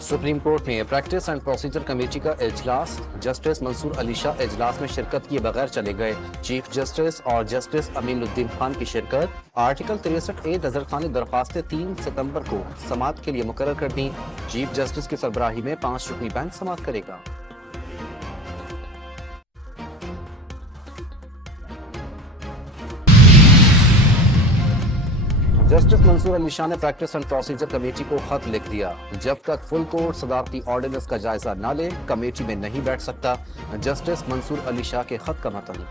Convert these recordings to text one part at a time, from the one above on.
Supreme court में practice and procedure committee का इजलास, जस्टिस मंसूर अली शाह इजलास में शिरकत किए बगैर चले गए। चीफ जस्टिस और जस्टिस अमीनुद्दीन खान की शिरकत। आर्टिकल 63A नजर खानी दरखास्तें 3 सितंबर को समाअत के लिए मुकर्रर कर दी। चीफ जस्टिस की सरबराही में 5 रुकनी बेंच समाअत करेगा। जस्टिस मंसूर अली शाह ने प्रैक्टिस एंड प्रोसीजर कमेटी को खत लिख दिया। जब तक फुल कोर्ट सदारती ऑर्डिनेंस का जायजा न ले, कमेटी में नहीं बैठ सकता। जस्टिस मंसूर अली शाह के खत का मतन।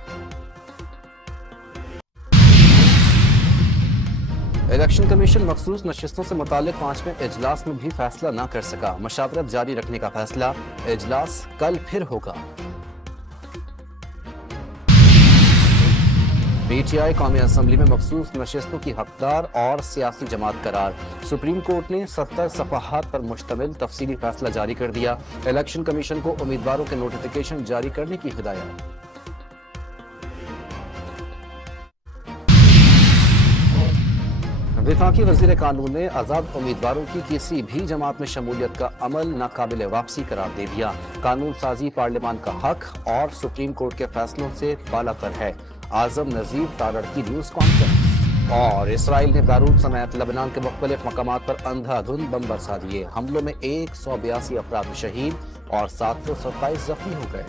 इलेक्शन कमीशन मखसूस नशिस्तों से मुतालिक 5वें इजलास में भी फैसला न कर सका। मशावरत जारी रखने का फैसला। इजलास कल फिर होगा। पीटीआई कौमी असम्बली में मखसूस नशिस्तों की हकदार और सियासी जमात करार। सुप्रीम कोर्ट ने 70 सफ़हात पर मुश्तमिल तफसीली फैसला जारी कर दिया। इलेक्शन कमीशन को उम्मीदवारों के नोटिफिकेशन जारी करने की हिदायत। वफाकी वज़ीर कानून ने आज़ाद उम्मीदवारों की किसी भी जमात में शमूलियत का अमल नाकाबिल वापसी करार दे दिया। कानून साजी पार्लियामान का हक और सुप्रीम कोर्ट के फैसलों से बालातर है। आजम नजीर तारड़ की न्यूज कॉन्फ्रेंस। और इसराइल ने बैरूत समेत लबनान के मुख्तलिफ मकामात पर अंधाधुंध बम बरसा दिए। हमलों में 182 अफराद शहीद और 727 जख्मी हो गए।